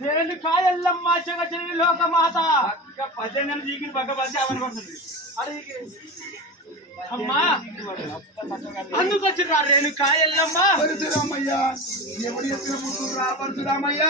నేను కాయల్లమ్మ జగజనని లోకమాత పద్దెనిమిది జీకి పక్క పడితే అవని పడుతుంది అమ్మా అందుకు వచ్చిరా రేణు కాయల్లమ్మ పరశురామయ్య ఎవరు చెప్పిన ముందు రా పరశురామయ్య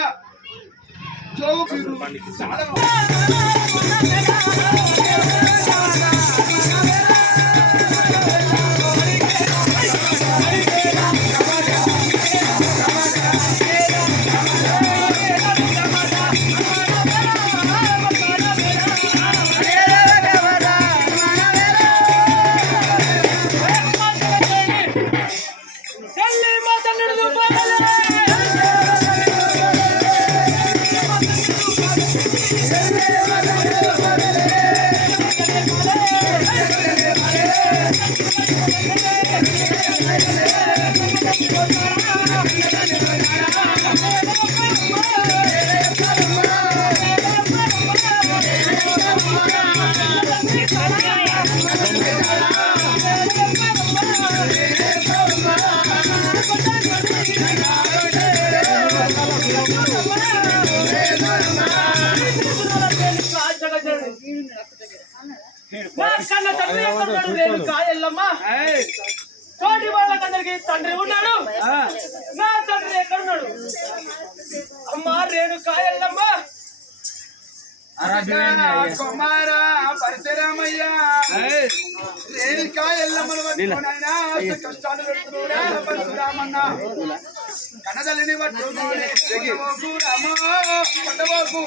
చాలా కాయల్లమ్మ తోటి వాళ్ళకందరికి తండ్రి ఉన్నాడు నా తండ్రి ఎక్కడున్నాడు అమ్మా రేణు కాయల్లమ్మ కుమార పరశురామయ్య రేణుకాయల్లమ్మను పట్టుకోనైనా కష్టాలు పెడుతున్నారా పరశురామన్న కన్నదల్లిని పట్టుకోని రామ పట్టవోకు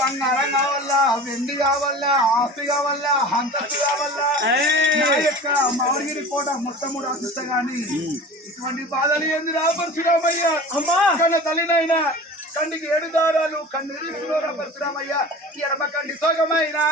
బంగారం కావాలా వెండి కావాలా ఆస్తి కావాలా అంతస్తు కావాలా నా యొక్క మామిడిగిరి కోట మొత్తం కూడా ఆశిస్తా గాని ఇటువంటి బాధలు ఏంది రా పరశురామయ్య అమ్మా కన్న తల్లినైనా కండికి 7 దారాలు కన్నీరురా పరశురామయ్య ఎడమ కండి సోగమైనా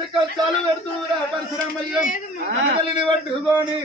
కష్టాలు పెడుతురా పరశురామయ్య తల్లిని పట్టుకొని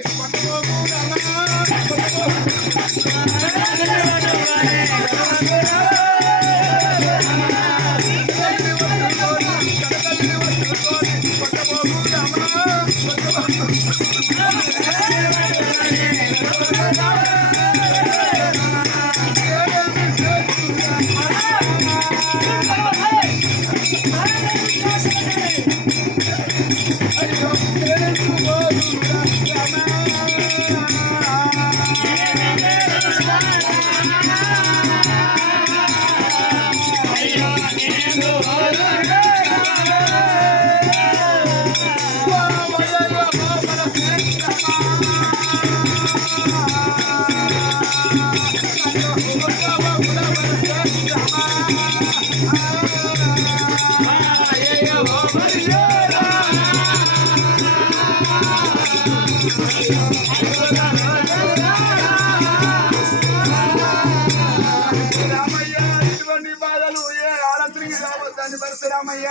పరశురామయ్య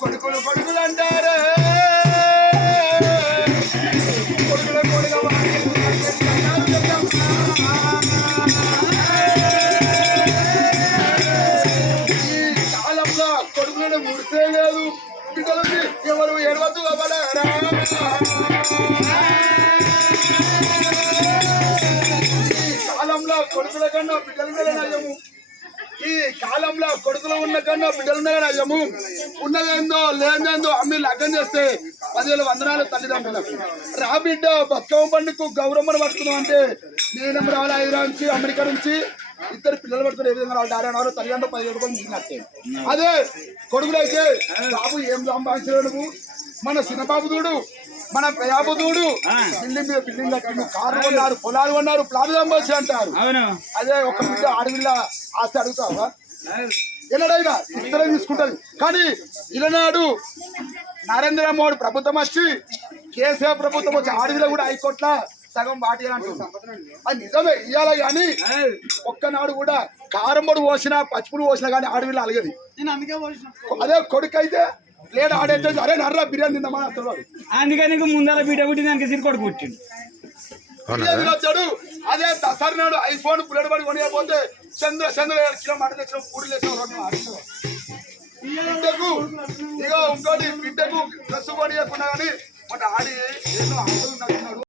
కొడుకులు కొడుకులు అంటారు కొడుకుల కొడుకు ఈ కాలంలో కొడుకులను ముడిసే లేదు బిడ్డలకి ఎవరు ఎడవద్దు అవ్వడారా ఈ కాలంలో కొడుకుల కన్నా బిడ్డల మీద నయము ఈ కాలంలో కొడుకులు ఉన్న కన్నా బిడ్డలున్న రాజ్యము ఉన్నదేందో లేదేందో అమ్మి లగ్గం చేస్తే 10,000 వందనాలు తల్లిదండ్రులకు రా బిడ్డ బతుకమ్మ పండుగకు గౌరమ్మను పట్టుకున్నాం అంటే నేనేం రావాలి హైదరాబాద్ నుంచి అమెరికా నుంచి ఇద్దరు పిల్లలు పట్టుకుని ఏ విధంగా వాళ్ళు అన్నారు తల్లిదండ్రులు 17 రూపాయలు మిగిలినట్టే అదే కొడుకులు అయితే బాబు ఏం సంపాదించలేవు నువ్వు మన చిన్నబాబు చూడు మన ప్రయాబు చూడు బిల్డింగ్ మీద బిల్డింగ్ కట్టిండు కార్లు కొన్నారు పొలాలు కొన్నారు ప్లాన్ సంపాదించి అంటారు అదే ఒక బిడ్డ ఆడవిల్ల ఆస్తి అడుగుతావా ఎన్నడైనా ఇద్దరే తీసుకుంటది కానీ ఇలనాడు నరేంద్ర మోడీ ప్రభుత్వం వచ్చి కేసీఆర్ ప్రభుత్వం వచ్చి ఆడవిలో కూడా హైకోర్టులో సగం వాటి అంటున్నారు అది నిజమే ఇయ్యాల కానీ ఒక్కనాడు కూడా కారం పొడి పోసినా పచ్చిపుడు పోసినా కానీ ఆడవిలో అలగది అదే కొడుకు అయితే ప్లేట్ ఆడైతే అరే నర్రా బిర్యానీ తిందామని అర్థం అందుకని ముందర బిడ్డ పుట్టింది దానికి సిరి కొడుకు పుట్టిండు వచ్చాడు అదే దసరా నాడు ఐఫోన్ బుల్లెట్ పడి కొనిపోతే చంద్ర కిలో మాట తెచ్చిన పూడి లేచిన ఇంకొకటి